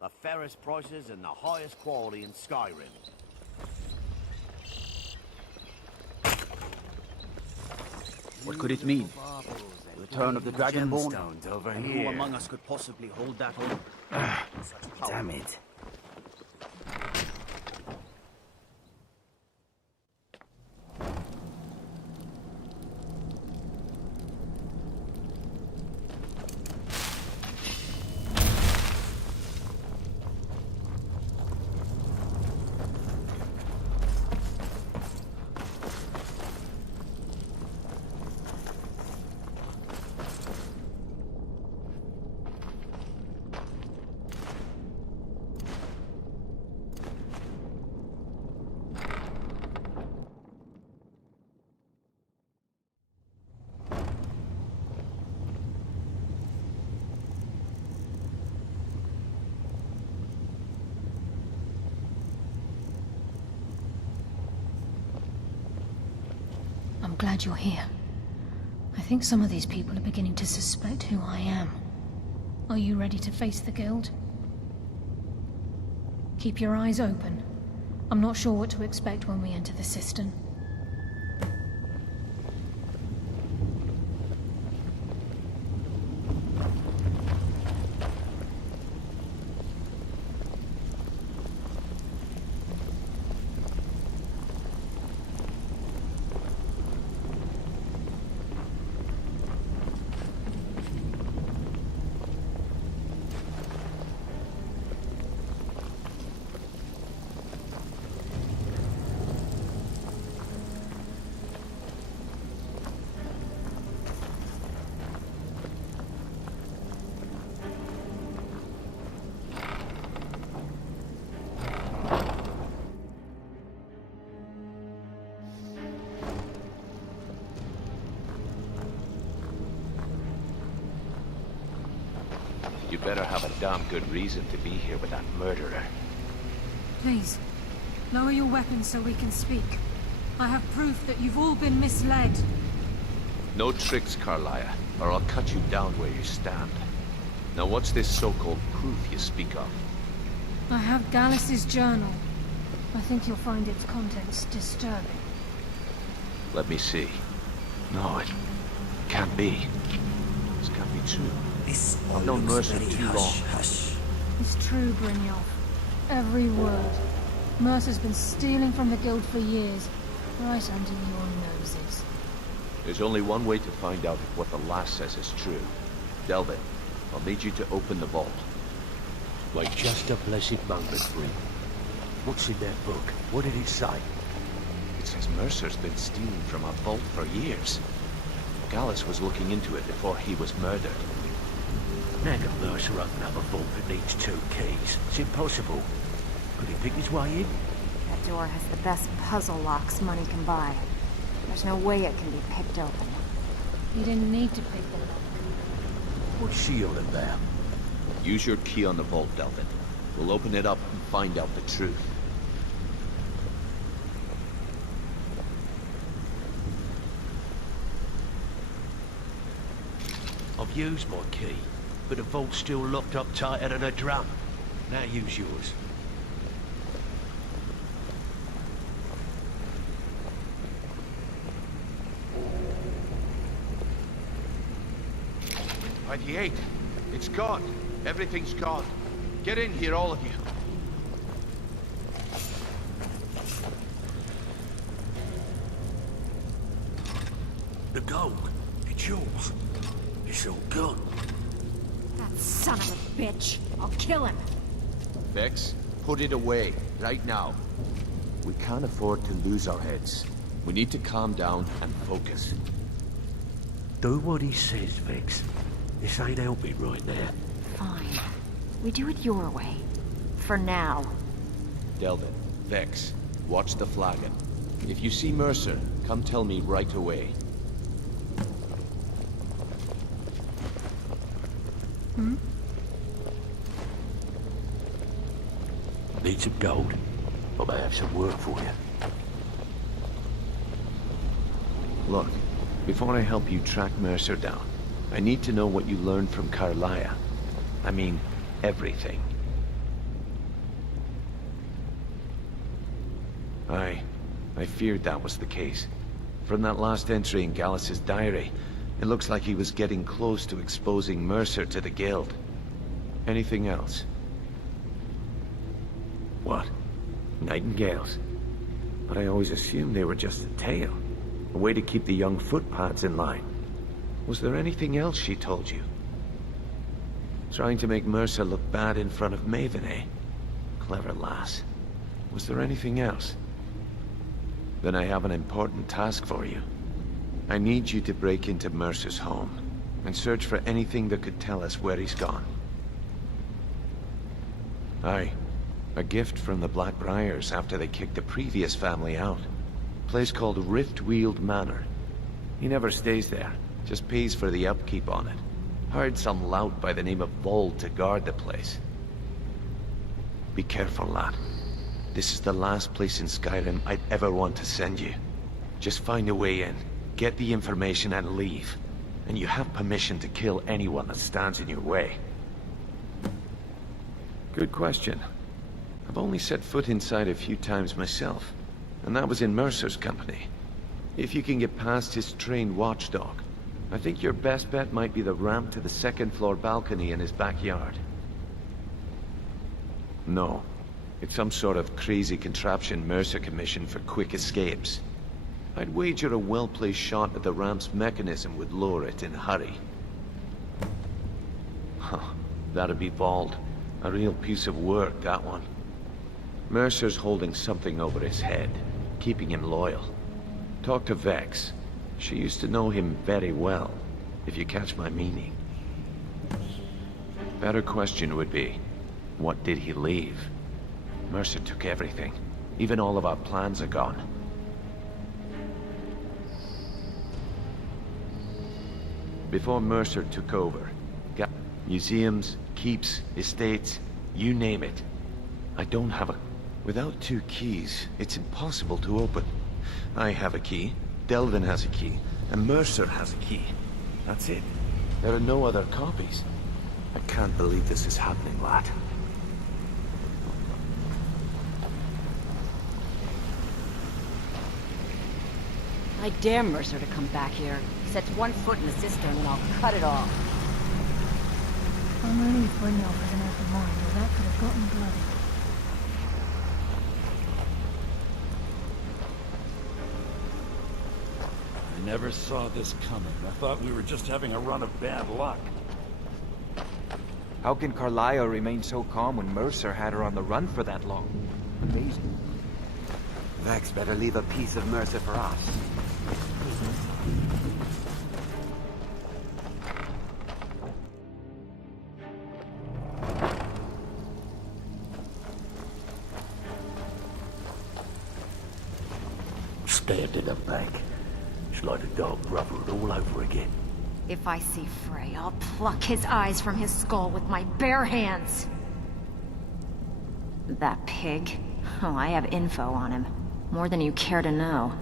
The fairest prices and the highest quality in Skyrim. What could it mean? The return of the Dragonborn? Gemstones over And here. who among us could possibly hold that hope? Damn it. I'm glad you're here. I think some of these people are beginning to suspect who I am. Are you ready to face the Guild? Keep your eyes open. I'm not sure what to expect when we enter the cistern. You better have a damn good reason to be here with that murderer. Please, lower your weapons so we can speak. I have proof that you've all been misled. No tricks, Carlia, or I'll cut you down where you stand. Now what's this so-called proof you speak of? I have Gallus's journal. I think you'll find its contents disturbing. Let me see. No, it can't be. This can't be true. I've known Mercer too long. It's true, Brynjolf. Every word. Mercer's been stealing from the Guild for years, right under your noses. There's only one way to find out if what the lass says is true. Delvin, I'll need you to open the vault. Like just a blessed moment, Bryn. What's in that book? What did it say? It says Mercer's been stealing from a vault for years. Gallus was looking into it before he was murdered. Now can Mercer open up a vault that needs 2 keys? It's impossible. Could he pick his way in? That door has the best puzzle locks money can buy. There's no way it can be picked open. You didn't need to pick the lock. What's she all about? Use your key on the vault, Delvin. We'll open it up and find out the truth. I've used my key, but the vault's still locked up tighter than a drum. Now use yours. By the 8th. It's gone. Everything's gone. Get in here, all of you. The gold, it's yours. It's all gone. That son of a bitch! I'll kill him! Vex, put it away, right now. We can't afford to lose our heads. We need to calm down and focus. Do what he says, Vex. This ain't helping right now. Fine. We do it your way. For now. Delvin, Vex, watch the flagon. If you see Mercer, come tell me right away. Need some gold? I may have some work for you. Look, before I help you track Mercer down, I need to know what you learned from Carlia. I mean, everything. I feared that was the case. From that last entry in Gallus's diary, it looks like he was getting close to exposing Mercer to the Guild. Anything else? What? Nightingales? But I always assumed they were just a tale. A way to keep the young footpads in line. Was there anything else she told you? Trying to make Mercer look bad in front of Maven, eh? Clever lass. Was there anything else? Then I have an important task for you. I need you to break into Mercer's home and search for anything that could tell us where he's gone. Aye. A gift from the Blackbriars after they kicked the previous family out. A place called Riftweald Manor. He never stays there, just pays for the upkeep on it. Hired some lout by the name of Vold to guard the place. Be careful, lad. This is the last place in Skyrim I'd ever want to send you. Just find a way in, get the information and leave. And you have permission to kill anyone that stands in your way. Good question. I've only set foot inside a few times myself, and that was in Mercer's company. If you can get past his trained watchdog, I think your best bet might be the ramp to the second-floor balcony in his backyard. No. It's some sort of crazy contraption Mercer commissioned for quick escapes. I'd wager a well-placed shot at the ramp's mechanism would lure it in a hurry. Huh. That'd be Vold. A real piece of work, that one. Mercer's holding something over his head, keeping him loyal. Talk to Vex. She used to know him very well, if you catch my meaning. Better question would be, what did he leave? Mercer took everything. Even all of our plans are gone. Before Mercer took over, got museums, keeps, estates, you name it. I don't have a... Without 2 keys, it's impossible to open. I have a key, Delvin has a key, and Mercer has a key. That's it. There are no other copies. I can't believe this is happening, lad. I dare Mercer to come back here. He sets one foot in the cistern and I'll cut it off. I'm relieved Brynjolf has an open mind, or that could have gotten bloody. I never saw this coming. I thought we were just having a run of bad luck. How can Carlia remain so calm when Mercer had her on the run for that long? Amazing. Vex better leave a piece of Mercer for us. Stabbed in the back. It's like a dog brother all over again. If I see Frey, I'll pluck his eyes from his skull with my bare hands. That pig. Oh, I have info on him. More than you care to know.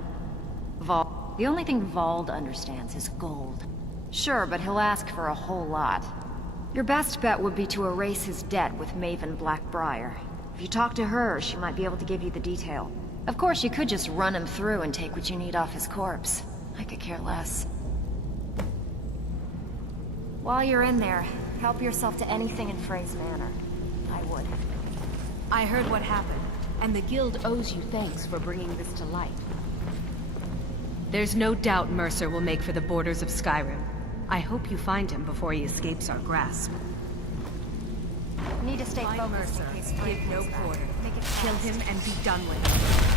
The only thing Vold understands is gold. Sure, but he'll ask for a whole lot. Your best bet would be to erase his debt with Maven Blackbriar. If you talk to her, she might be able to give you the detail. Of course, you could just run him through and take what you need off his corpse. I could care less. While you're in there, help yourself to anything in Frey's manor. I would. I heard what happened, and the Guild owes you thanks for bringing this to light. There's no doubt Mercer will make for the borders of Skyrim. I hope you find him before he escapes our grasp. Need to stay Find focused Mercer. in case Give Frank no comes back. quarter. Make it Kill fast. him and be done with it.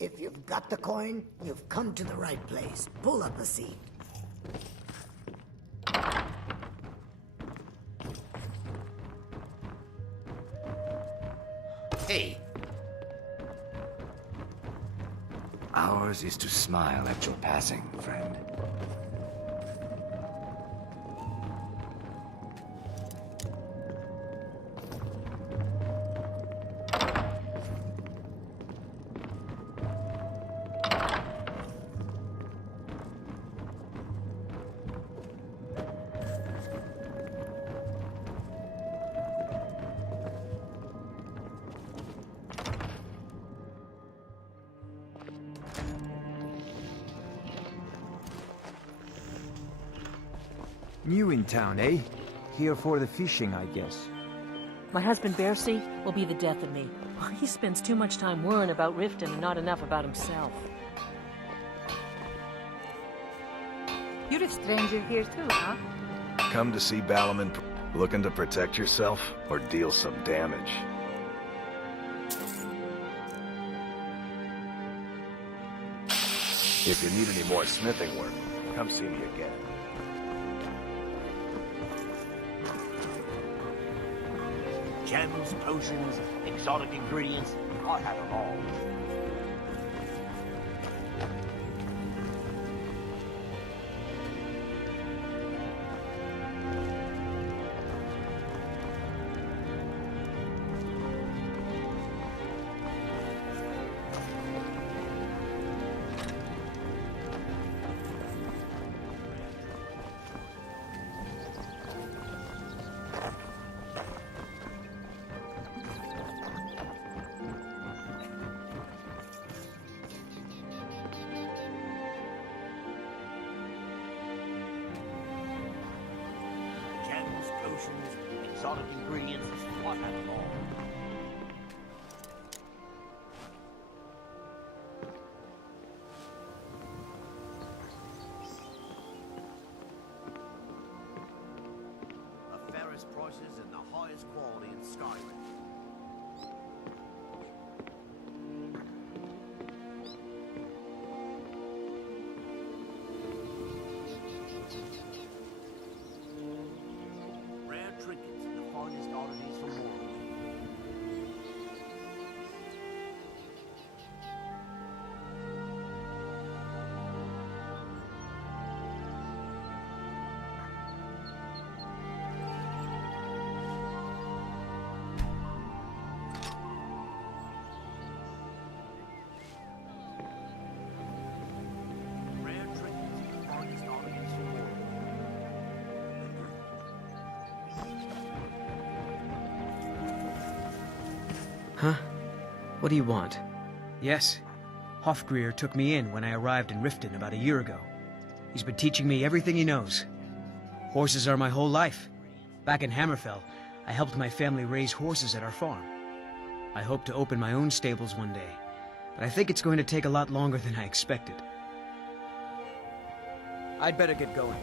If you've got the coin, you've come to the right place. Pull up a seat. Hey, Ours is to smile at your passing, friend. New in town, eh? Here for the fishing, I guess. My husband Bercy will be the death of me. He spends too much time worrying about Riften and not enough about himself. You're a stranger here too, huh? Come to see Balaman, looking to protect yourself or deal some damage. If you need any more smithing work, come see me again. gems, potions, exotic ingredients, I have them all. Gems, potions, exotic ingredients, I have them all. The fairest prices and the highest quality in Skyrim. Rare trinkets and the finest oddities from Morrowind. Rare trinkets and the finest oddities from Morrowind. Huh? What do you want? Yes. Hofgrir took me in when I arrived in Riften about a year ago. He's been teaching me everything he knows. Horses are my whole life. Back in Hammerfell, I helped my family raise horses at our farm. I hope to open my own stables one day, but I think it's going to take a lot longer than I expected. I'd better get going.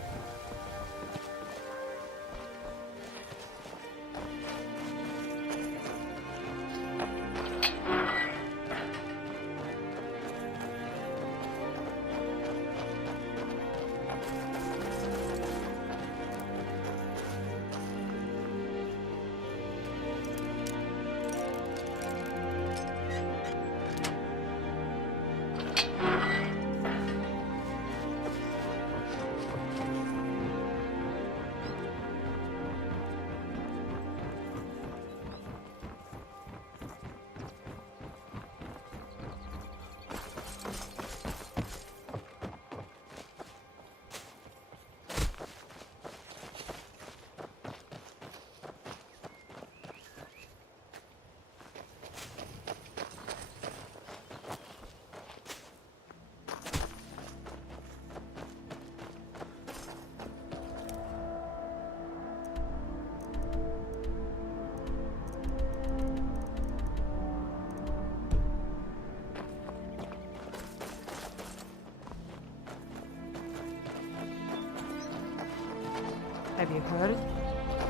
Have you heard?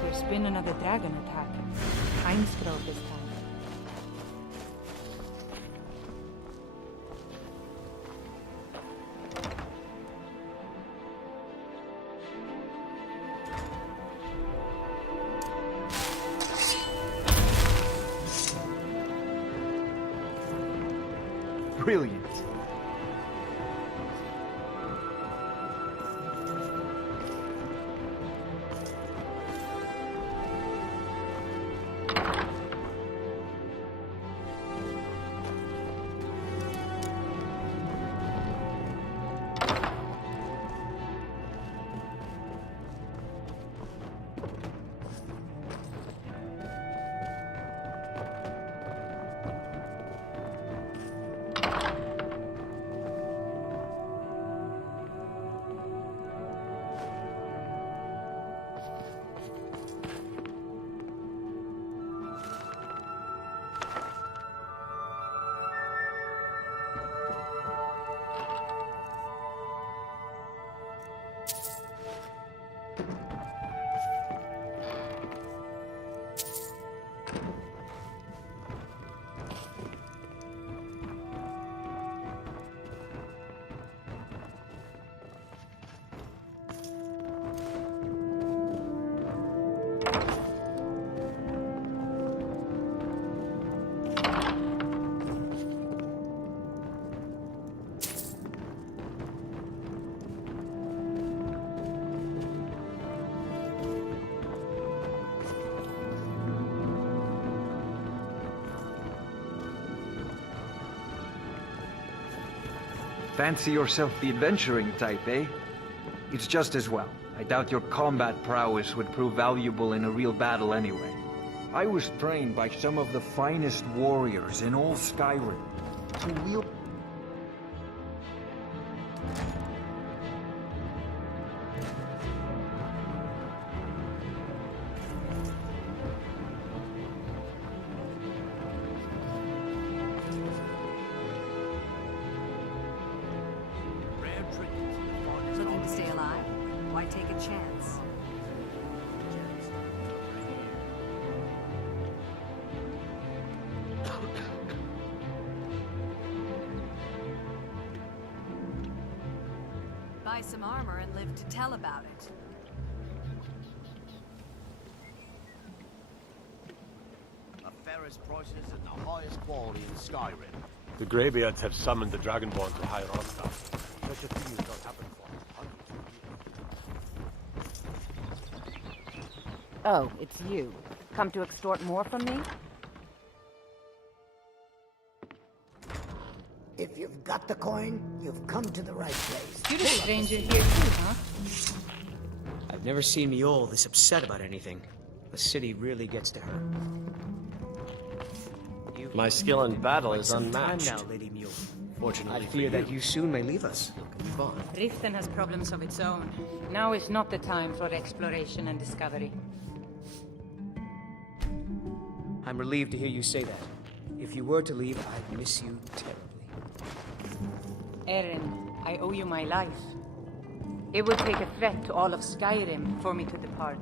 There's been another dragon attack. Pine Grove this time. Brilliant. Fancy yourself the adventuring type, eh? It's just as well. I doubt your combat prowess would prove valuable in a real battle anyway. I was trained by some of the finest warriors in all Skyrim to wield... Looking to stay alive? Why take a chance? Buy some armor and live to tell about it. The fairest prices and the highest quality in Skyrim. The Greybeards have summoned the Dragonborn to higher Rostov. Such a thing has not happened for hundreds of years. Oh, it's you. Come to extort more from me? If you've got the coin, you've come to the right place. You're a stranger here too, huh? I've never seen Mjolnir this upset about anything. The city really gets to her. My skill in battle is Some unmatched. time now, Lady Mjolnir. Fortunately I for fear you. that you soon may leave us. Move on. Riften has problems of its own. Now is not the time for exploration and discovery. I'm relieved to hear you say that. If you were to leave, I'd miss you terribly. Erin, I owe you my life. It would take a threat to all of Skyrim for me to depart.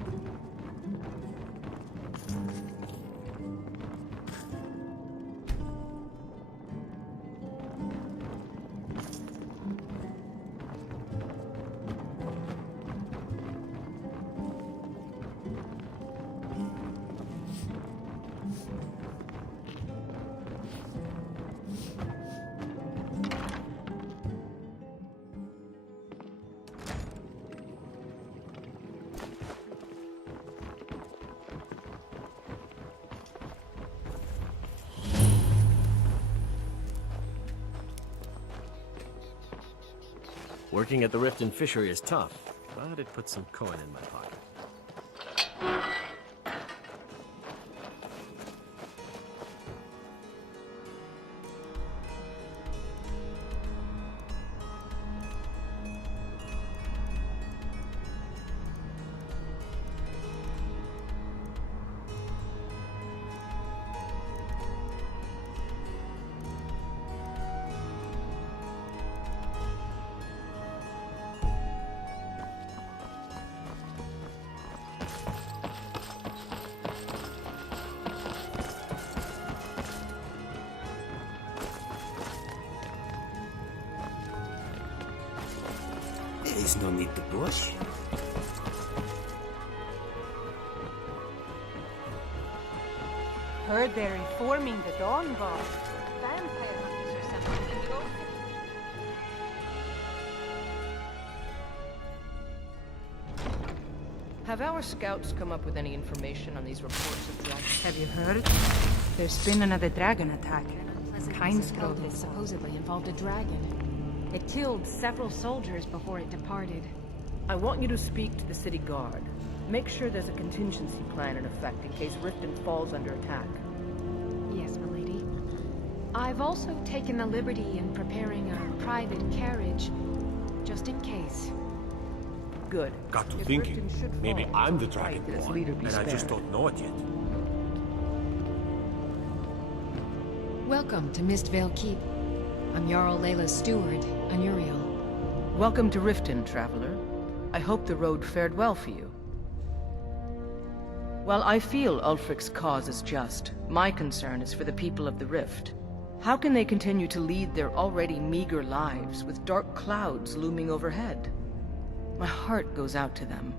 Working at the Riften fishery is tough, but it puts some coin in my pocket. There's no need to push. Heard they're reforming the Dawn Guard. Vampire hunters or something in the open. Have our scouts come up with any information on these reports of dragons? Have you heard? There's been another dragon attack. Nightengale that supposedly involved a dragon. It killed several soldiers before it departed. I want you to speak to the city guard. Make sure there's a contingency plan in effect in case Riften falls under attack. Yes, milady. I've also taken the liberty in preparing a private carriage, just in case. Good. Got to thinking, maybe I'm the Dragonborn, and I just don't know it yet. Welcome to Mistvale Keep. I'm Jarl Layla's steward, Anuriel. Welcome to Riften, traveler. I hope the road fared well for you. While I feel Ulfric's cause is just, my concern is for the people of the Rift. How can they continue to lead their already meager lives with dark clouds looming overhead? My heart goes out to them.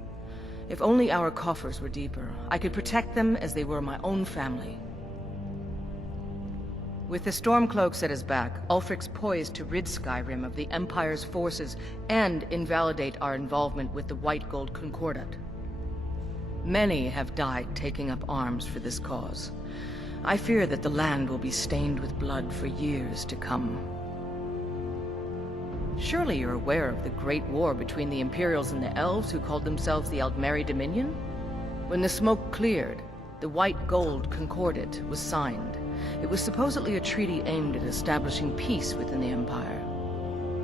If only our coffers were deeper, I could protect them as they were my own family. With the Stormcloaks at his back, Ulfric's poised to rid Skyrim of the Empire's forces and invalidate our involvement with the White Gold Concordat. Many have died taking up arms for this cause. I fear that the land will be stained with blood for years to come. Surely you're aware of the Great War between the Imperials and the Elves who called themselves the Aldmeri Dominion? When the smoke cleared, the White Gold Concordat was signed. It was supposedly a treaty aimed at establishing peace within the Empire.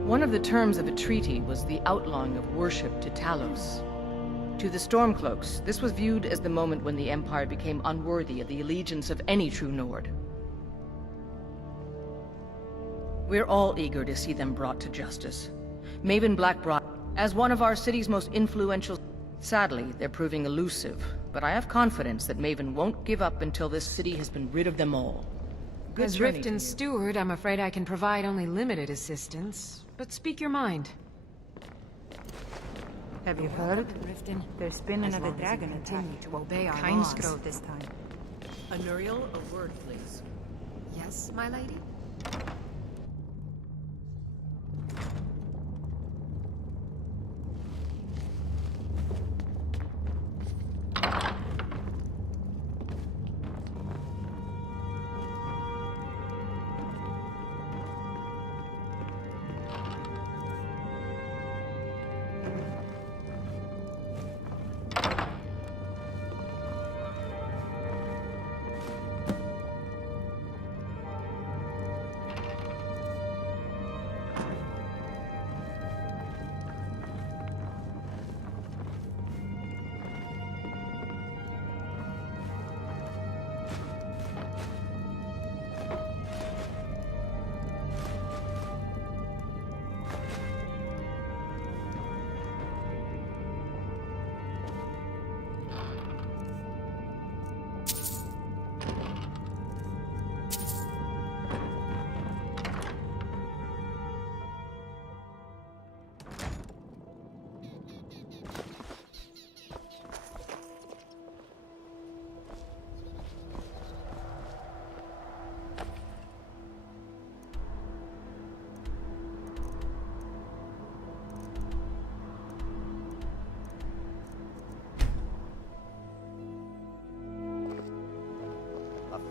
One of the terms of a treaty was the outlawing of worship to Talos. To the Stormcloaks, this was viewed as the moment when the Empire became unworthy of the allegiance of any true Nord. We're all eager to see them brought to justice. Maven Blackbriar, as one of our city's most influential... Sadly, they're proving elusive, but I have confidence that Maven won't give up until this city has been rid of them all. As Riften's steward, I'm afraid I can provide only limited assistance, but speak your mind. Have you heard? Riften. There's been another dragon attack. To obey our Kynesgrove laws. this time. Anuriel, a word, please. Yes, my lady?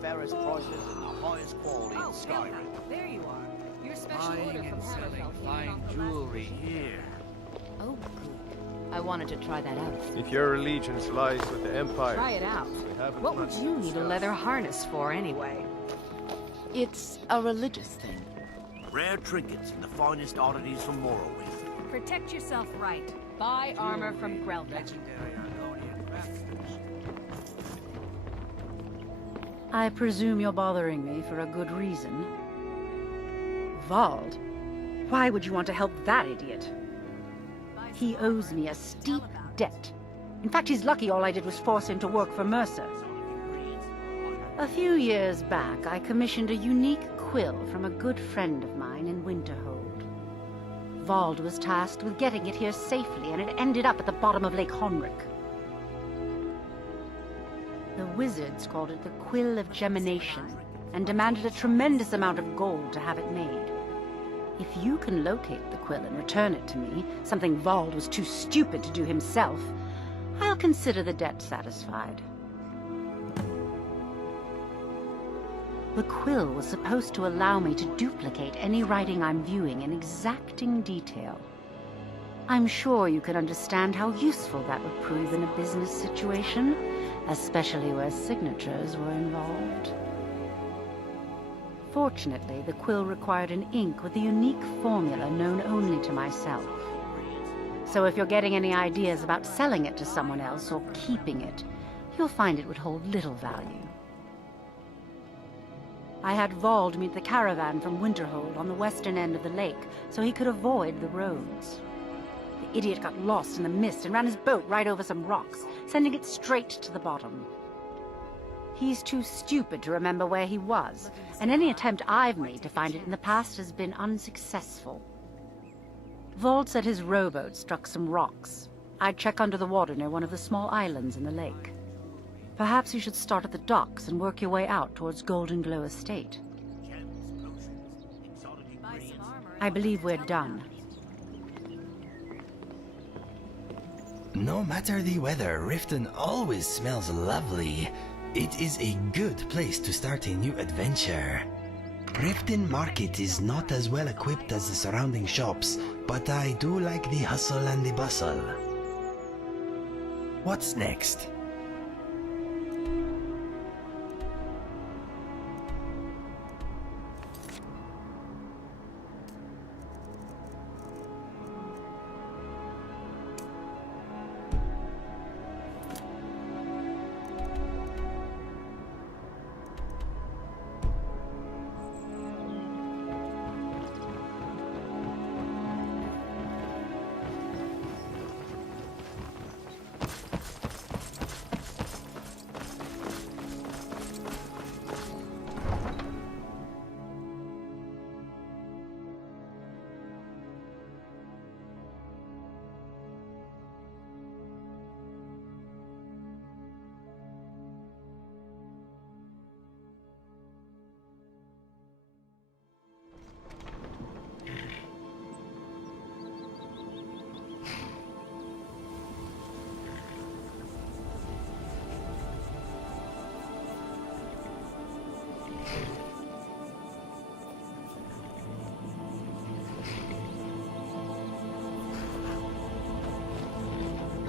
Fairest prices and the highest quality in Skyrim. There you are. Your special order from Hammerfell. Fine jewelry here. Oh, good. I wanted to try that out. If your allegiance lies with the Empire... Try it out. haven't What would much you need a discussed. leather harness for, anyway? It's a religious thing. Rare trinkets and the finest oddities from Morrowind. Protect yourself right. Buy armor from Grelka. Legendary Argonian craftsmanship. I presume you're bothering me for a good reason. Vald? Why would you want to help that idiot? He owes me a steep debt. In fact, he's lucky all I did was force him to work for Mercer. A few years back, I commissioned a unique quill from a good friend of mine in Winterhold. Vald was tasked with getting it here safely, and it ended up at the bottom of Lake Honrick. The wizards called it the Quill of Gemination, and demanded a tremendous amount of gold to have it made. If you can locate the quill and return it to me, something Vald was too stupid to do himself, I'll consider the debt satisfied. The quill was supposed to allow me to duplicate any writing I'm viewing in exacting detail. I'm sure you can understand how useful that would prove in a business situation, especially where signatures were involved. Fortunately, the quill required an ink with a unique formula known only to myself. So if you're getting any ideas about selling it to someone else or keeping it, you'll find it would hold little value. I had Vald meet the caravan from Winterhold on the western end of the lake, so he could avoid the roads. The idiot got lost in the mist and ran his boat right over some rocks, sending it straight to the bottom. He's too stupid to remember where he was, and any attempt I've made to find it in the past has been unsuccessful. Vald said his rowboat struck some rocks. I'd check under the water near one of the small islands in the lake. Perhaps you should start at the docks and work your way out towards Golden Glow Estate. I believe we're done. No matter the weather, Riften always smells lovely. It is a good place to start a new adventure. Riften Market is not as well equipped as the surrounding shops, but I do like the hustle and the bustle. What's next?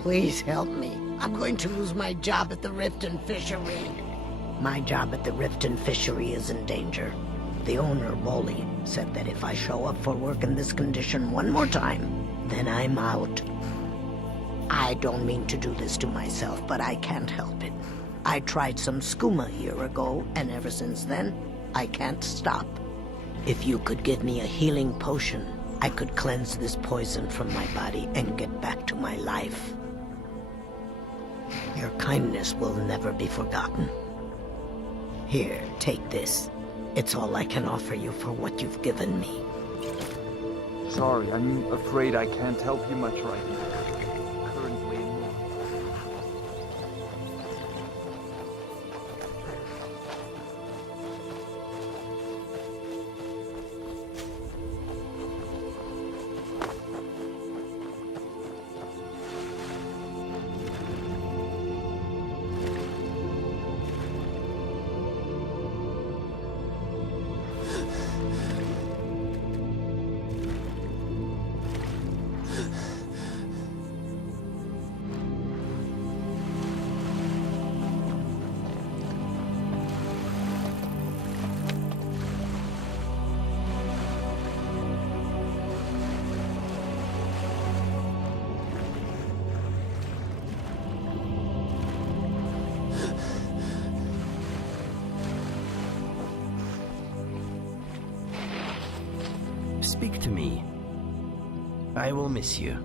Please help me. I'm going to lose my job at the Riften Fishery. My job at the Riften Fishery is in danger. The owner, Wally, said that if I show up for work in this condition one more time, then I'm out. I don't mean to do this to myself, but I can't help it. I tried some skooma a year ago, and ever since then, I can't stop. If you could give me a healing potion, I could cleanse this poison from my body and get back to my life. Your kindness will never be forgotten. Here, take this. It's all I can offer you for what you've given me. Sorry, I'm afraid I can't help you much right now. Currently. Speak to me. I will miss you.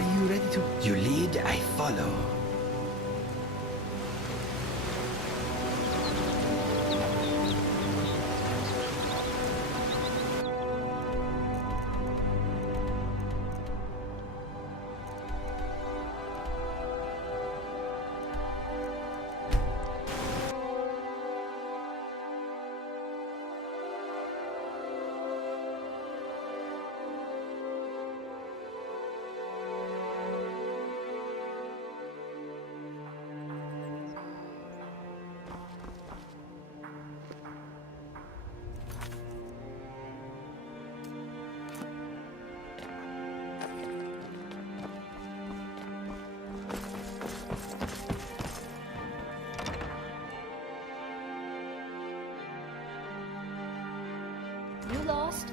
Are you ready to... You lead, I follow. You lost?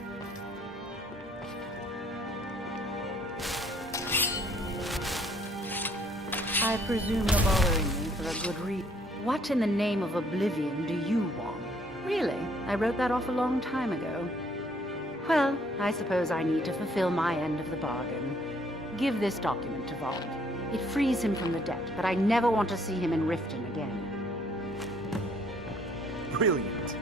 I presume you're bothering me for a good reason. What in the name of oblivion do you want? Really? I wrote that off a long time ago. Well, I suppose I need to fulfill my end of the bargain. Give this document to Vaughn. It frees him from the debt, but I never want to see him in Riften again. Brilliant.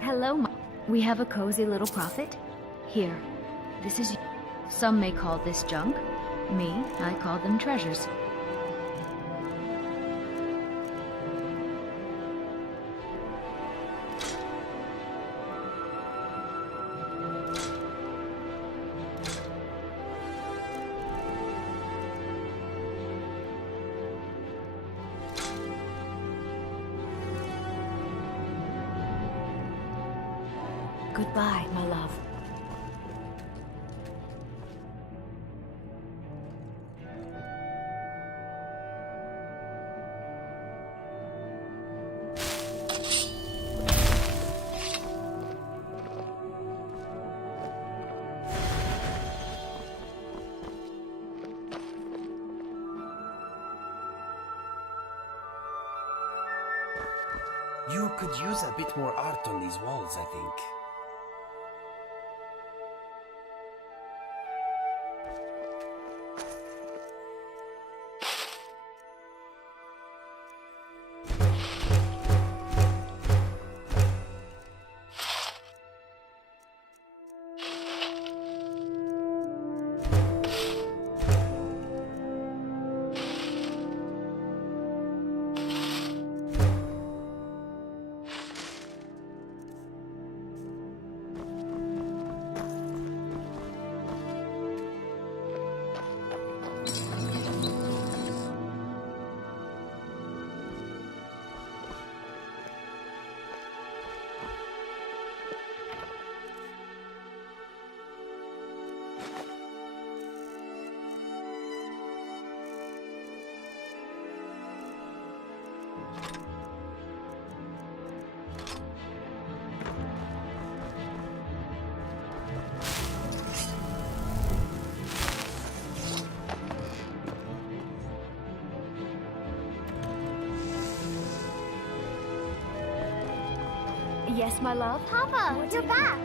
Hello, we have a cozy little prophet. Here, this is... Some may call this junk. Me, I call them treasures. Goodbye, my love. You could use a bit more art on these walls, I think. Yes, my love? Papa, you're back!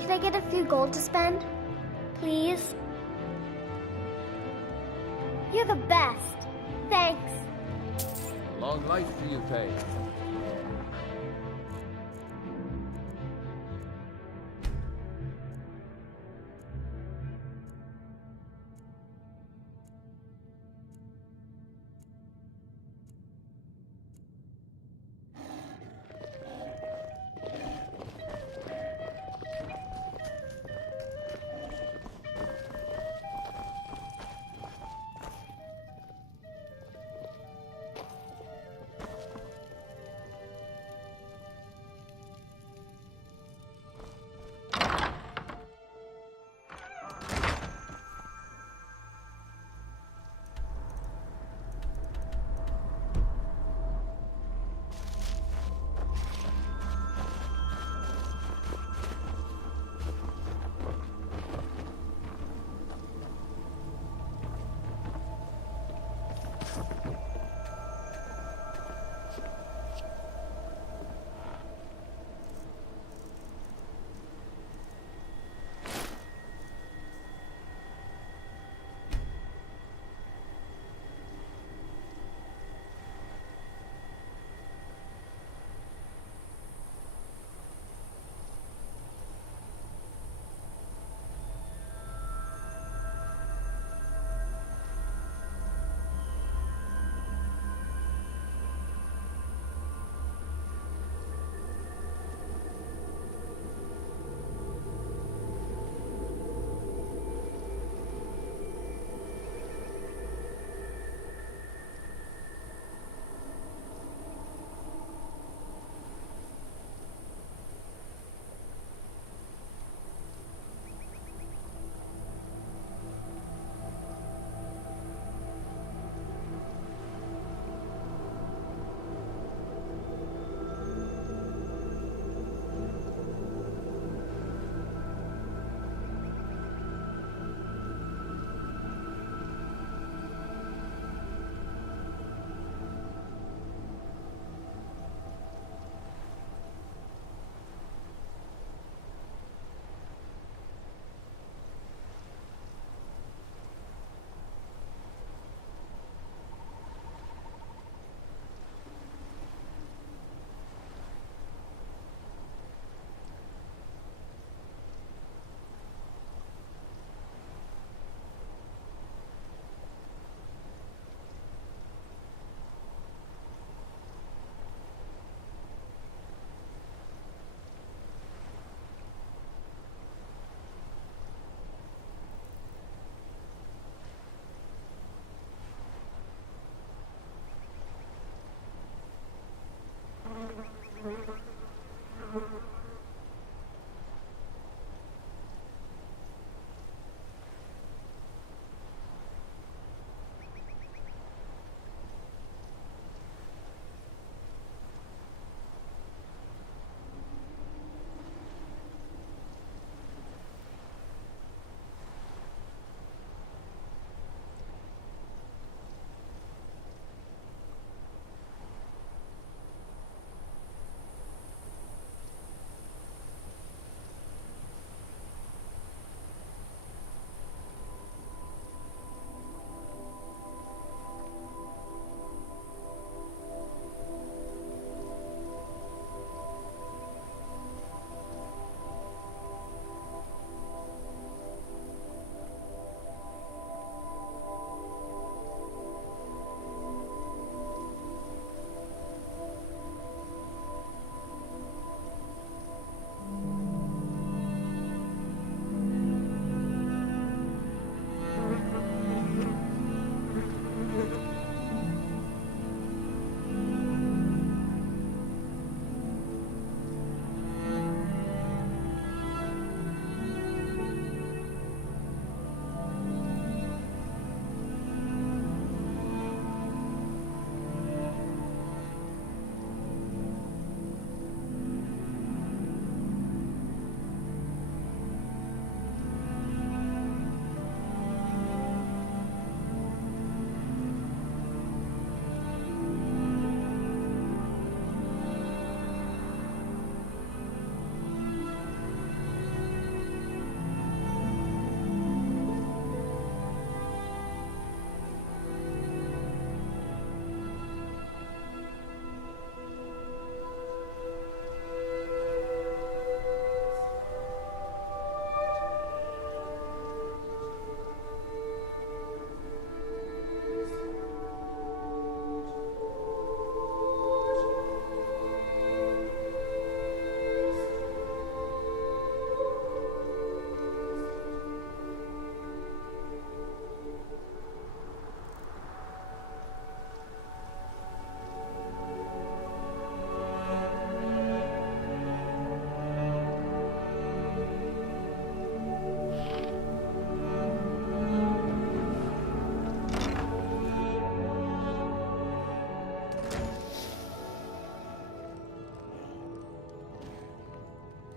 Can I get a few gold to spend? Please? You're the best. Thanks. Long life to you, Tay.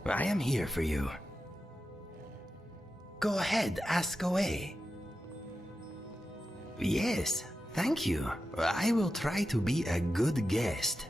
I am here for you. Go ahead, ask away. Yes, thank you. I will try to be a good guest.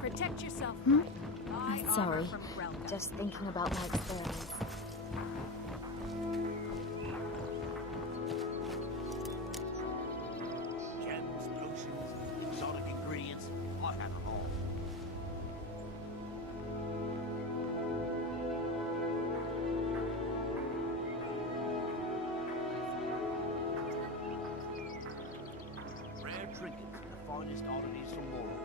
Protect yourself. Sorry, just thinking about my experiments. Gems, potions, exotic ingredients, I have them all. Rare trinkets and the finest oddities from Morrowind.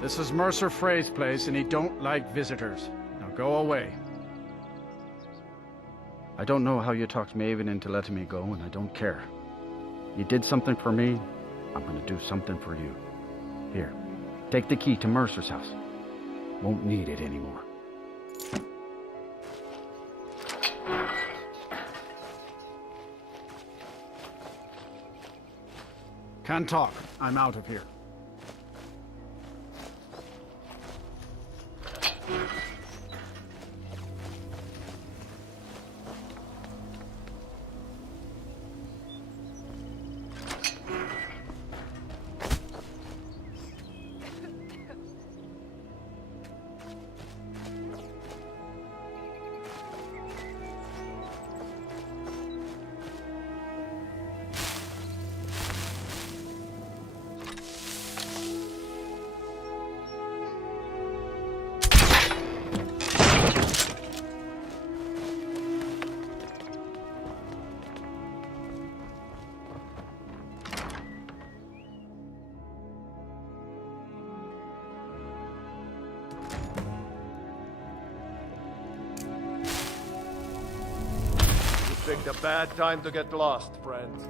This is Mercer Frey's place, and he don't like visitors. Now go away. I don't know how you talked Maven into letting me go, and I don't care. You did something for me, I'm gonna do something for you. Here, take the key to Mercer's house. Won't need it anymore. Can't talk. I'm out of here. Picked a bad time to get lost, friends.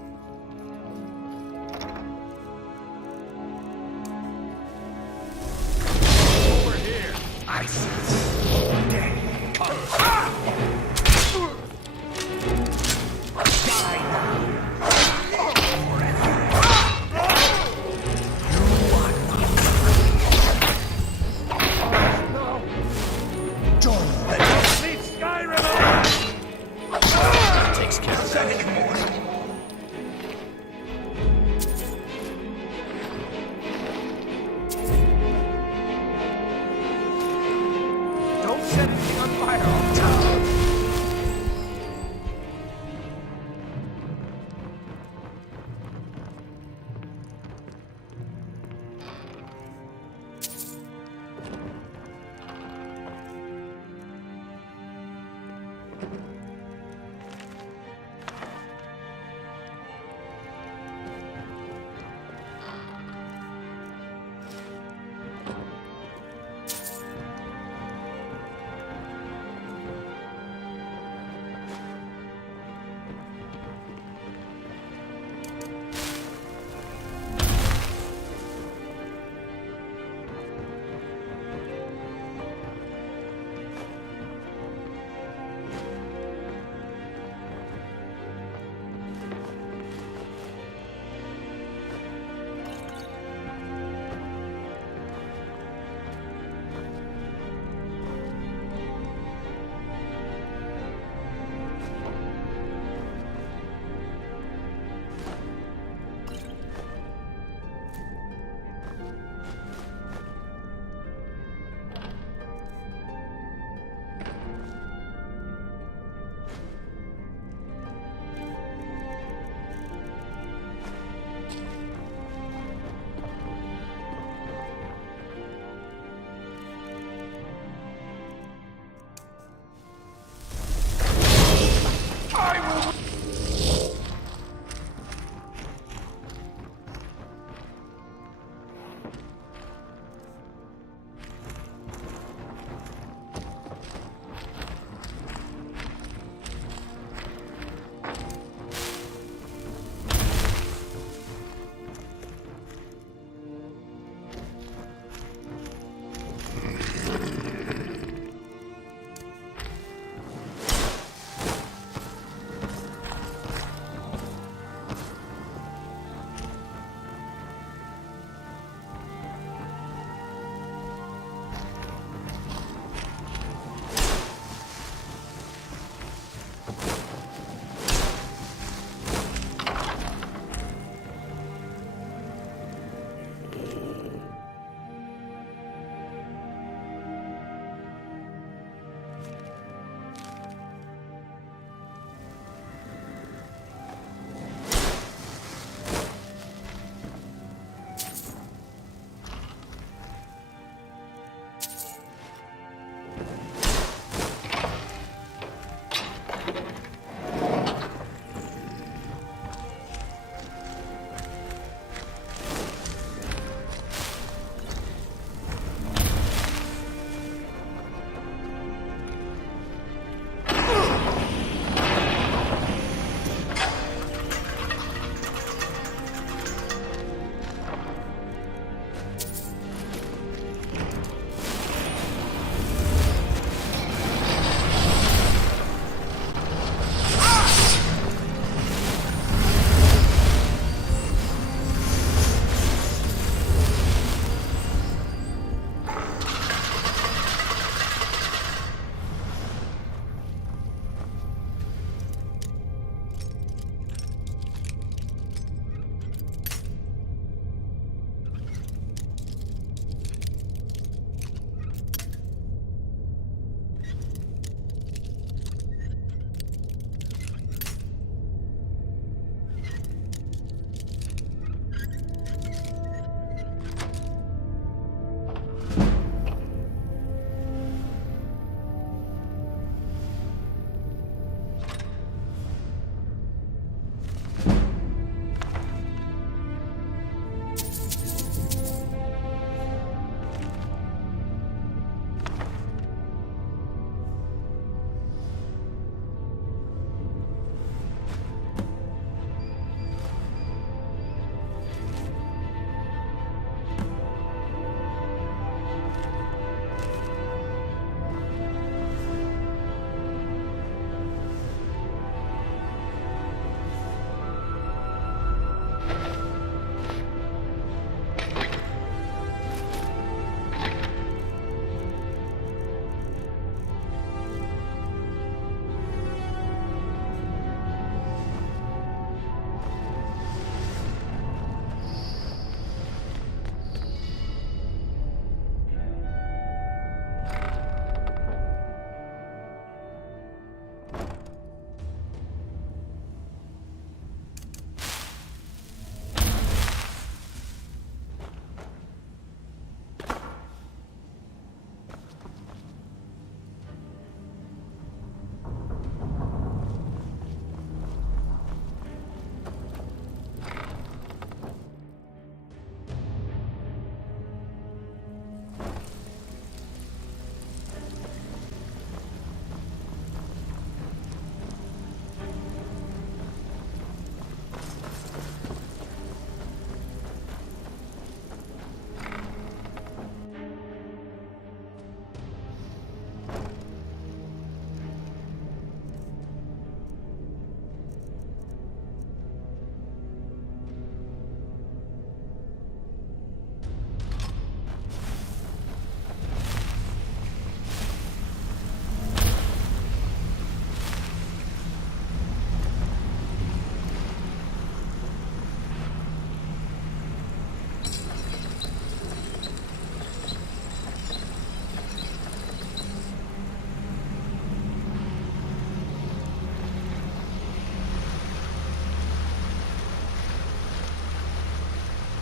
Over here. ISIS. Dead. Come. Takes care of that.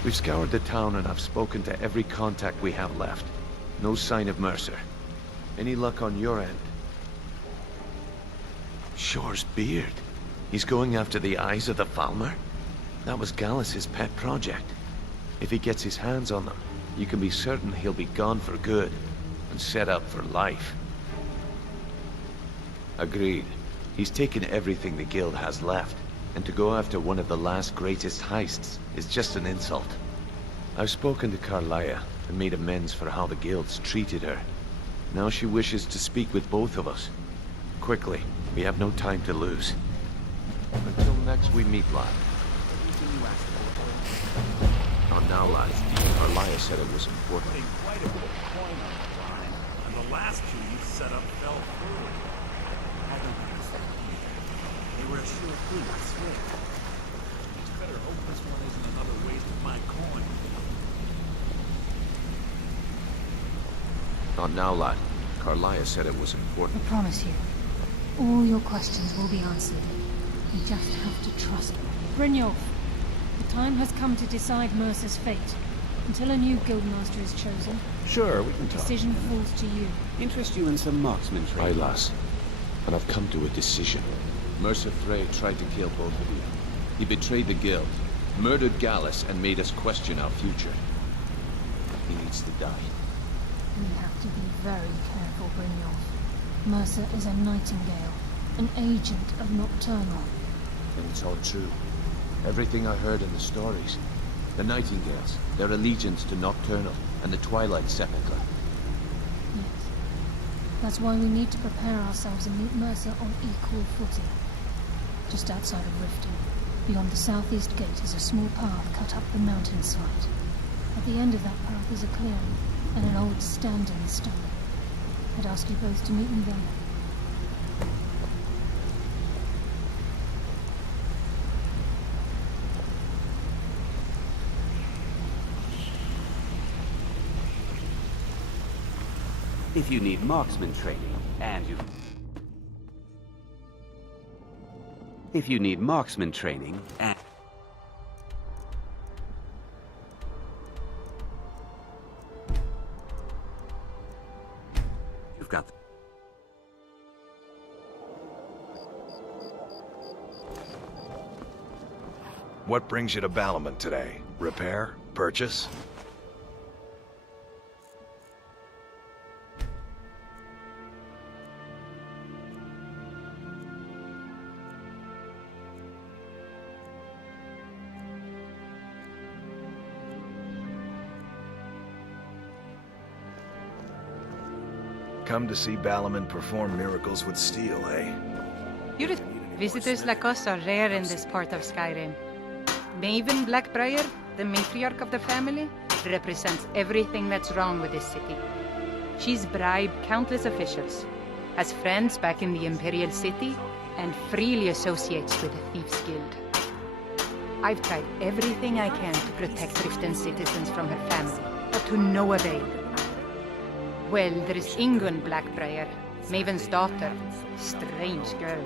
We've scoured the town and I've spoken to every contact we have left. No sign of Mercer. Any luck on your end? Shore's beard. He's going after the eyes of the Falmer? That was Gallus's pet project. If he gets his hands on them, you can be certain he'll be gone for good, and set up for life. Agreed. He's taken everything the guild has left, and to go after one of the last greatest heists is just an insult. I've spoken to Carlia and made amends for how the guild's treated her. Now she wishes to speak with both of us. Quickly, we have no time to lose. Until next we meet, lad. Oh, now, lads, Carlia said it was important. Quite a bit of coin on the line, and the last two you set up fell through. I don't understand either. They were a sure thing, I swear. It's better hope this one isn't another waste of my coin. Not now, lad. Carlia said it was important. I promise you, all your questions will be answered. You just have to trust me. Brynjolf, the time has come to decide Mercer's fate. Until a new guildmaster is chosen, Sure, we can the talk. decision falls to you. Interest you in some marksman Aye, training? lass. And I've come to a decision. Mercer Frey tried to kill both of you. He betrayed the guild, murdered Gallus, and made us question our future. He needs to die. We have to be very careful, Brynjolf. Mercer is a Nightingale, an agent of Nocturnal. And it's all true. Everything I heard in the stories. The Nightingales, their allegiance to Nocturnal, and the Twilight Sepulchre. Yes. That's why we need to prepare ourselves and meet Mercer on equal footing. Just outside of Riften, beyond the southeast gate, is a small path cut up the mountainside. At the end of that path is a clearing, and an old standing stone. I'd ask you both to meet me there. If you need marksman training, and you... If you need marksman training, and... You've got... What brings you to Ballamon today? Repair? Purchase? Come to see Ballamon perform miracles with steel, eh? Visitors like us are rare in this part of Skyrim. Maven Blackbriar, the matriarch of the family, represents everything that's wrong with this city. She's bribed countless officials, has friends back in the Imperial City, and freely associates with the Thieves' Guild. I've tried everything I can to protect Riften's citizens from her family, but to no avail. Well, there is Ingun Blackbriar, Maven's daughter. Strange girl.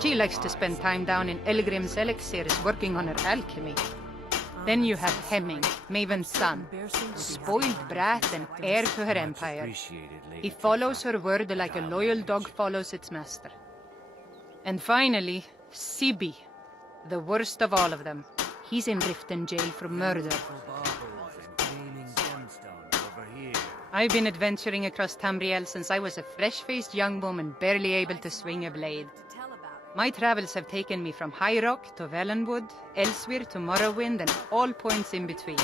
She likes to spend time down in Elgrim's elixirs working on her alchemy. Then you have Hemming, Maven's son. Spoiled brat and heir to her empire. He follows her word like a loyal dog follows its master. And finally, Sibi, the worst of all of them. He's in Riften jail for murder. I've been adventuring across Tamriel since I was a fresh-faced young woman barely able to swing a blade. My travels have taken me from High Rock to Valenwood, Elsewhere to Morrowind, and all points in between.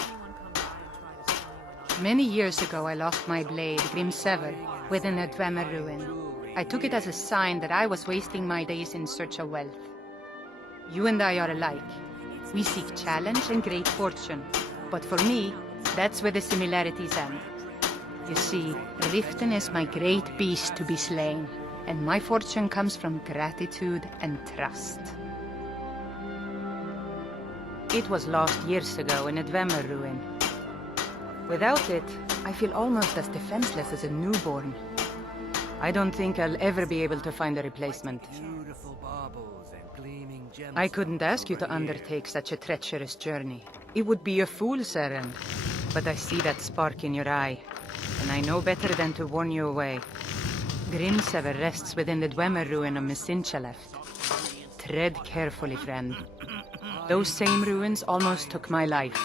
Many years ago I lost my blade, Grimsever, within a Dwemer ruin. I took it as a sign that I was wasting my days in search of wealth. You and I are alike. We seek challenge and great fortune. But for me, that's where the similarities end. You see, Riften is my great beast to be slain, and my fortune comes from gratitude and trust. It was lost years ago in a Dwemer ruin. Without it, I feel almost as defenseless as a newborn. I don't think I'll ever be able to find a replacement. I couldn't ask you to undertake such a treacherous journey. It would be a fool's errand, but I see that spark in your eye, and I know better than to warn you away. Grimsever rests within the Dwemer ruin of Mesinchaleft. Tread carefully, friend. Those same ruins almost took my life.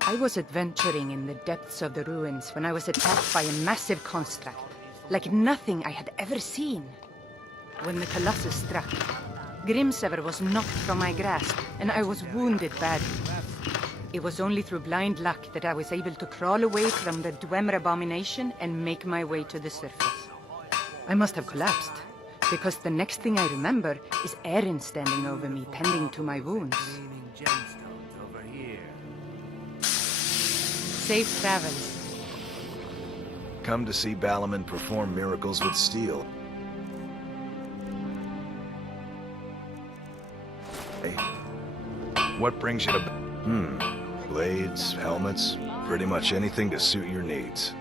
I was adventuring in the depths of the ruins when I was attacked by a massive construct, like nothing I had ever seen. When the Colossus struck, Grimsever was knocked from my grasp, and I was wounded badly. It was only through blind luck that I was able to crawl away from the Dwemer abomination and make my way to the surface. I must have collapsed, because the next thing I remember is Erin standing over me, tending to my wounds. Safe travels. Come to see Balaman perform miracles with steel. Hey, what brings you to... Blades, helmets, pretty much anything to suit your needs.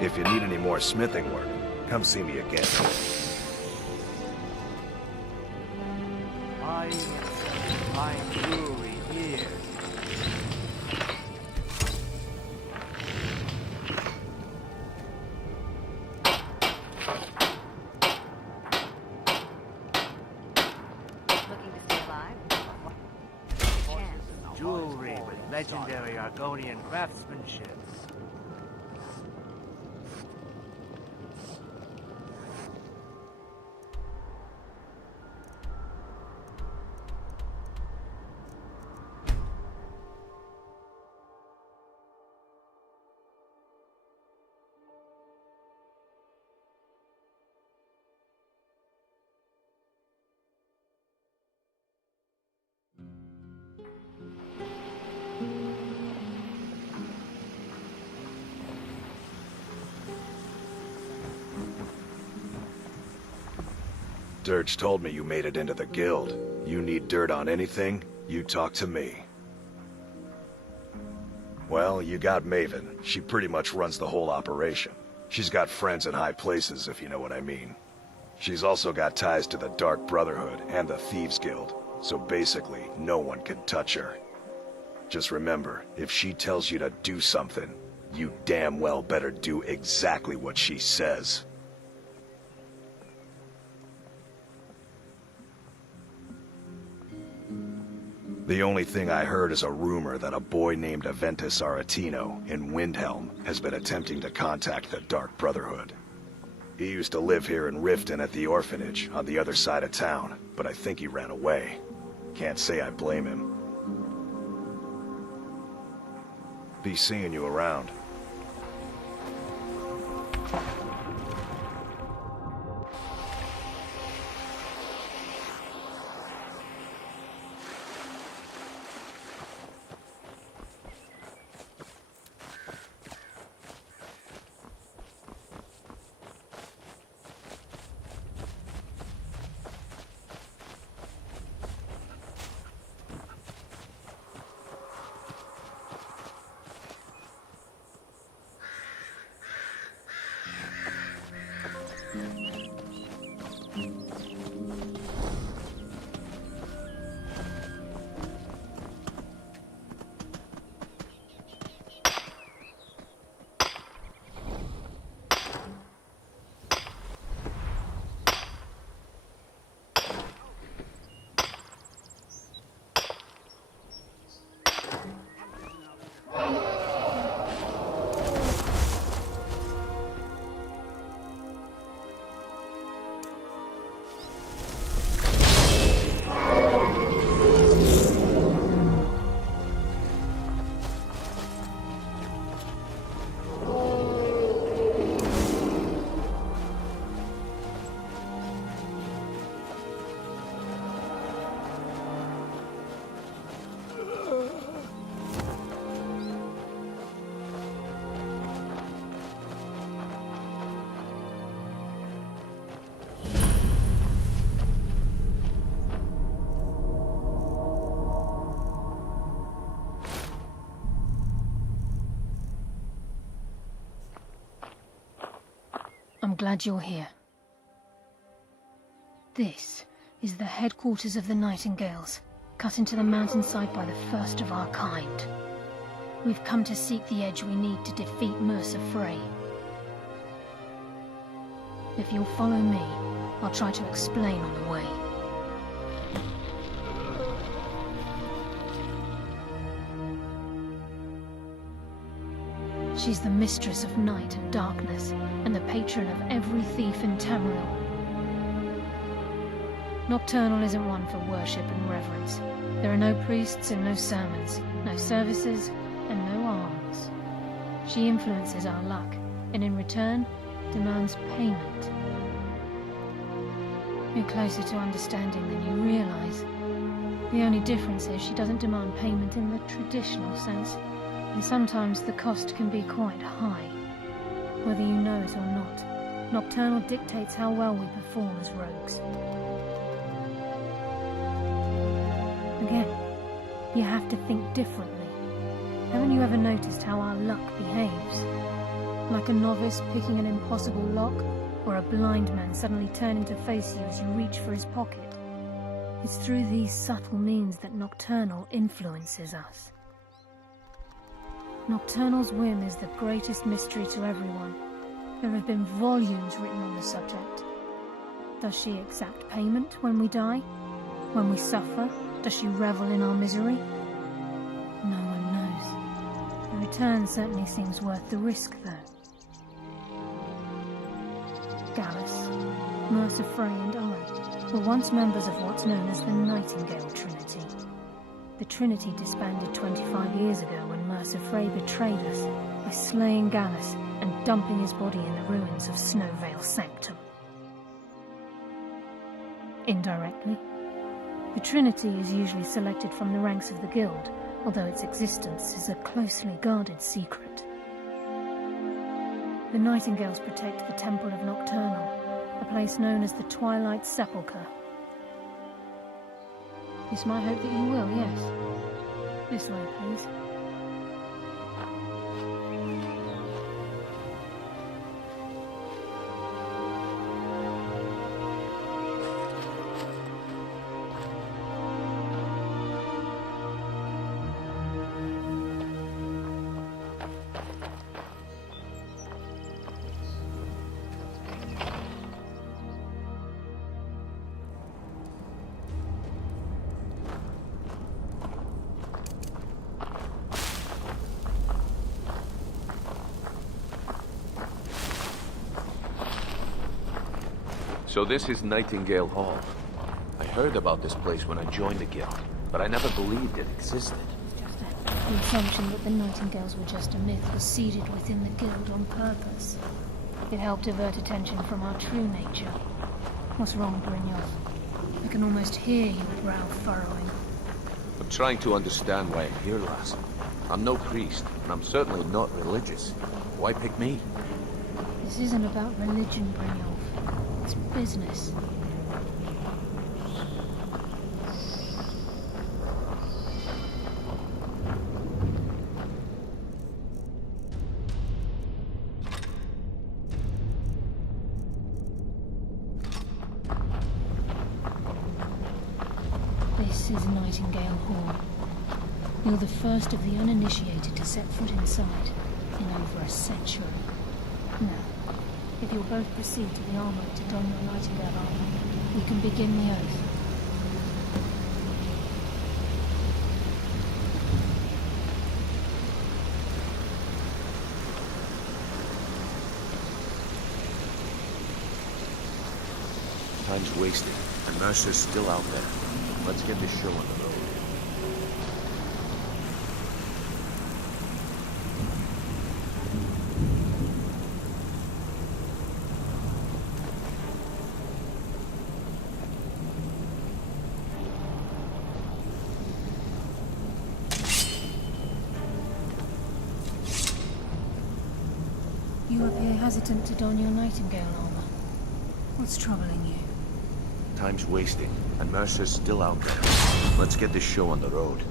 If you need any more smithing work, come see me again. Fine jewelry here. Looking to stay alive? Jewelry with legendary Argonian craftsmanship. Dirge told me you made it into the guild. You need dirt on anything, you talk to me. Well, you got Maven. She pretty much runs the whole operation. She's got friends in high places, if you know what I mean. She's also got ties to the Dark Brotherhood and the Thieves Guild, so basically, no one can touch her. Just remember, if she tells you to do something, you damn well better do exactly what she says. The only thing I heard is a rumor that a boy named Aventus Aretino in Windhelm has been attempting to contact the Dark Brotherhood. He used to live here in Riften at the orphanage on the other side of town, but I think he ran away. Can't say I blame him. Be seeing you around. I'm glad you're here. This is the headquarters of the Nightingales, cut into the mountainside by the first of our kind. We've come to seek the edge we need to defeat Mercer Frey. If you'll follow me, I'll try to explain on the way. She's the mistress of night and darkness, and the patron of every thief in Tamriel. Nocturnal isn't one for worship and reverence. There are no priests and no sermons, no services and no alms. She influences our luck, and in return, demands payment. You're closer to understanding than you realize. The only difference is she doesn't demand payment in the traditional sense, and sometimes the cost can be quite high. Whether you know it or not, Nocturnal dictates how well we perform as rogues. Again, you have to think differently. Haven't you ever noticed how our luck behaves? Like a novice picking an impossible lock, or a blind man suddenly turning to face you as you reach for his pocket. It's through these subtle means that Nocturnal influences us. Nocturnal's whim is the greatest mystery to everyone. There have been volumes written on the subject. Does she exact payment when we die? When we suffer, does she revel in our misery? No one knows. The return certainly seems worth the risk, though. Gallus, Mercer Frey and I were once members of what's known as the Nightengale Trinity. The Trinity disbanded 25 years ago when Mercer Frey betrayed us by slaying Gallus and dumping his body in the ruins of Snowvale Sanctum. Indirectly, the Trinity is usually selected from the ranks of the Guild, although its existence is a closely guarded secret. The Nightingales protect the Temple of Nocturnal, a place known as the Twilight Sepulchre. It's my hope that you will, yes. This way, please. So this is Nightingale Hall. I heard about this place when I joined the guild, but I never believed it existed. The assumption that the Nightingales were just a myth was seeded within the guild on purpose. It helped divert attention from our true nature. What's wrong, Brynjolf? I can almost hear your brow furrowing. I'm trying to understand why I'm here, lass. I'm no priest, and I'm certainly not religious. Why pick me? This isn't about religion, Brynjolf. It's business. This is Nightengale Hall. You're the first of the uninitiated to set foot inside in over a century. Now, if you'll both proceed to the armory to don your Nightingale armor, we can begin the oath. Time's wasted, and Mercer's still out there. Let's get this show on the road. You appear hesitant to don your Nightingale armor. What's troubling you? Time's wasting, and Mercer's still out there. Let's get this show on the road.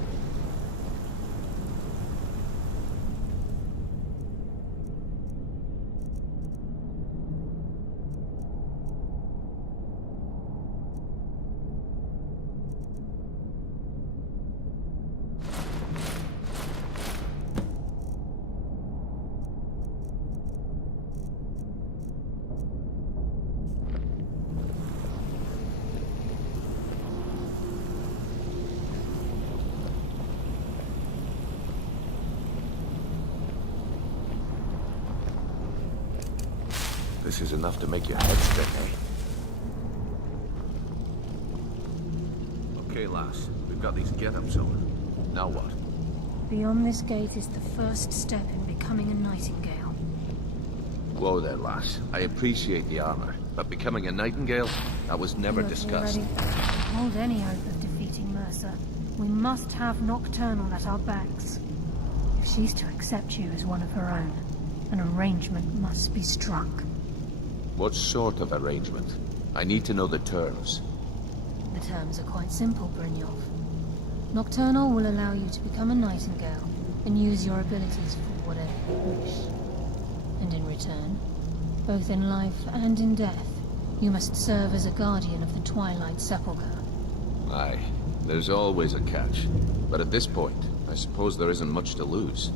is enough to make your head spin, eh? Okay, lass. We've got these get-ups on. Now what? Beyond this gate is the first step in becoming a Nightingale. Whoa there, lass. I appreciate the armor, but becoming a Nightingale? That was never discussed. Hold any hope of defeating Mercer. We must have Nocturnal at our backs. If she's to accept you as one of her own, an arrangement must be struck. What sort of arrangement? I need to know the terms. The terms are quite simple, Brynjolf. Nocturnal will allow you to become a Nightingale and use your abilities for whatever you wish. And in return, both in life and in death, you must serve as a guardian of the Twilight Sepulchre. Aye, there's always a catch. But at this point, I suppose there isn't much to lose.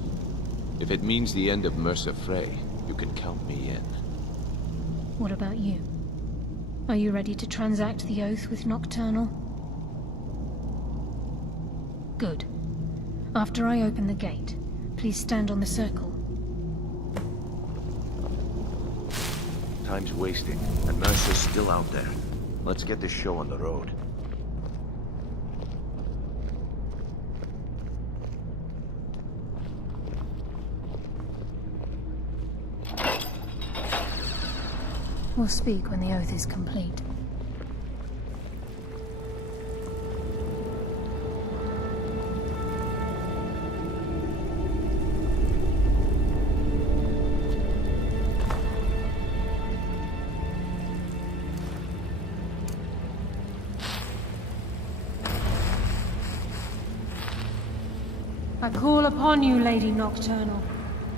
If it means the end of Mercer Frey, you can count me in. What about you? Are you ready to transact the oath with Nocturnal? Good. After I open the gate, please stand on the circle. Time's wasting, and Mercer's still out there. Let's get this show on the road. We'll speak when the oath is complete. I call upon you, Lady Nocturnal,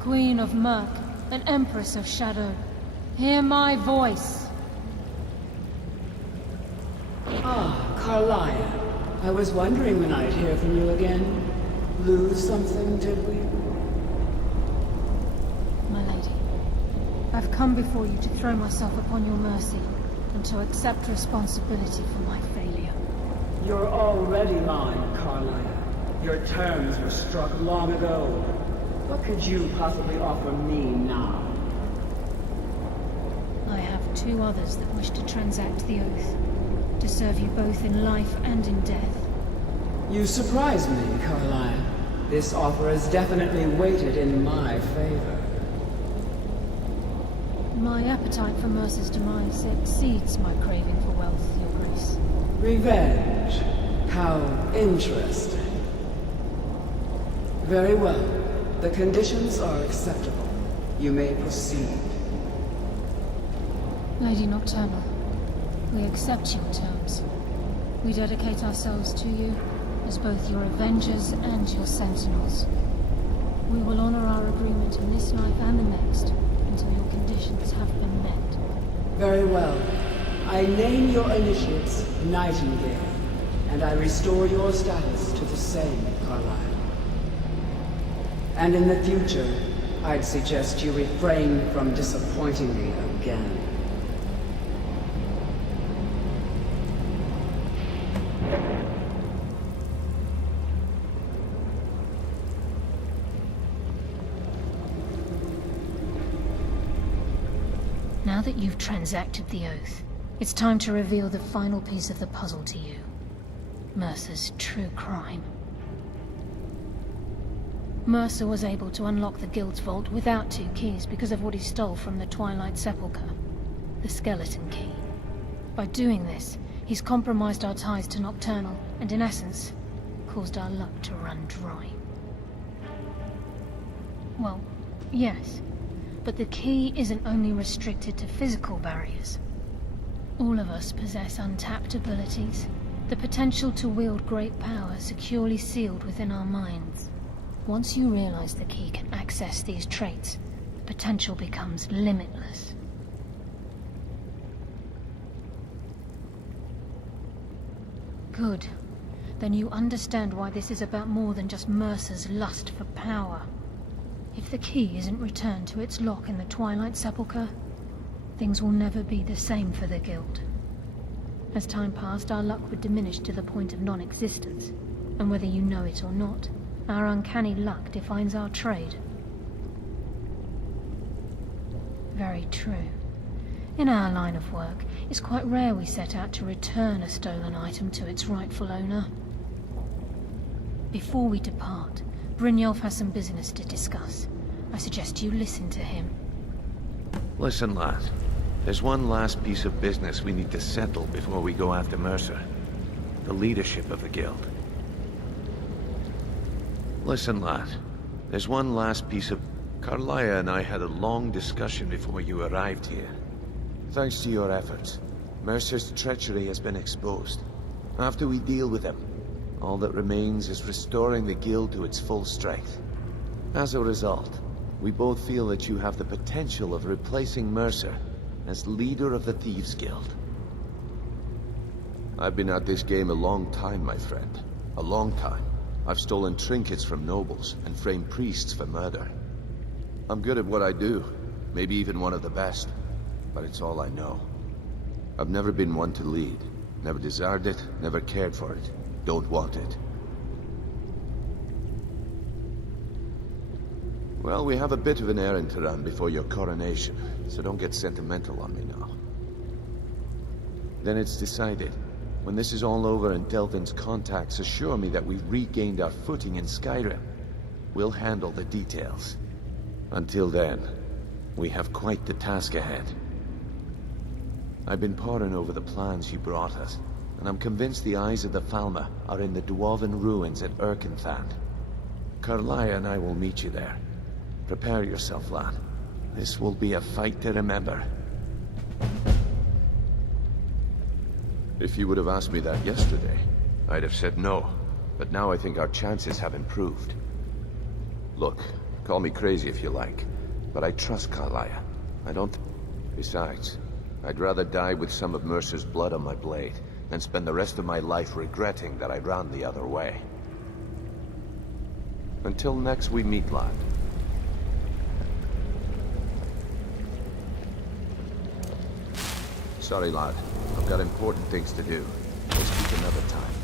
Queen of Murk and Empress of Shadow. Hear my voice. Ah, Carlia. I was wondering when I'd hear from you again. Lose something, did we? My lady, I've come before you to throw myself upon your mercy and to accept responsibility for my failure. You're already mine, Carlia. Your terms were struck long ago. What could you possibly offer me now? I have two others that wish to transact the oath, to serve you both in life and in death. You surprise me, Carlia. This offer is definitely weighted in my favor. My appetite for Mercer's demise exceeds my craving for wealth, Your Grace. Revenge. How interesting. Very well. The conditions are acceptable. You may proceed. Lady Nocturnal, we accept your terms. We dedicate ourselves to you as both your avengers and your sentinels. We will honor our agreement in this life and the next until your conditions have been met. Very well. I name your initiates Nightengale, and I restore your status to the same, Carlia. And in the future, I'd suggest you refrain from disappointing me again. Now that you've transacted the oath, it's time to reveal the final piece of the puzzle to you. Mercer's true crime. Mercer was able to unlock the Guild's vault without 2 keys because of what he stole from the Twilight Sepulchre, the skeleton key. By doing this, he's compromised our ties to Nocturnal, and in essence, caused our luck to run dry. Well, yes, but the key isn't only restricted to physical barriers. All of us possess untapped abilities, the potential to wield great power securely sealed within our minds. Once you realize the key can access these traits, the potential becomes limitless. Good. Then you understand why this is about more than just Mercer's lust for power. If the key isn't returned to its lock in the Twilight Sepulchre, things will never be the same for the Guild. As time passed, our luck would diminish to the point of non-existence, and whether you know it or not, our uncanny luck defines our trade. Very true. In our line of work, it's quite rare we set out to return a stolen item to its rightful owner. Before we depart, Brynjolf has some business to discuss. I suggest you listen to him. Listen, lad. There's one last piece of business we need to settle before we go after Mercer. The leadership of the guild. Listen, lad. There's one last piece of... Carlia and I had a long discussion before you arrived here. Thanks to your efforts, Mercer's treachery has been exposed. After we deal with him, all that remains is restoring the guild to its full strength. As a result, we both feel that you have the potential of replacing Mercer as leader of the Thieves Guild. I've been at this game a long time, my friend. A long time. I've stolen trinkets from nobles and framed priests for murder. I'm good at what I do, maybe even one of the best, but it's all I know. I've never been one to lead. Never desired it, never cared for it. Don't want it. Well, we have a bit of an errand to run before your coronation, so don't get sentimental on me now. Then it's decided. When this is all over and Delvin's contacts assure me that we've regained our footing in Skyrim, we'll handle the details. Until then, we have quite the task ahead. I've been poring over the plans you brought us, and I'm convinced the eyes of the Falmer are in the Dwarven ruins at Erkenthand. Carlia and I will meet you there. Prepare yourself, lad. This will be a fight to remember. If you would have asked me that yesterday, I'd have said no. But now I think our chances have improved. Look, call me crazy if you like, but I trust Carlia. I don't... Besides, I'd rather die with some of Mercer's blood on my blade than spend the rest of my life regretting that I ran the other way. Until next we meet, lad. Sorry, lad. I've got important things to do. We'll speak another time.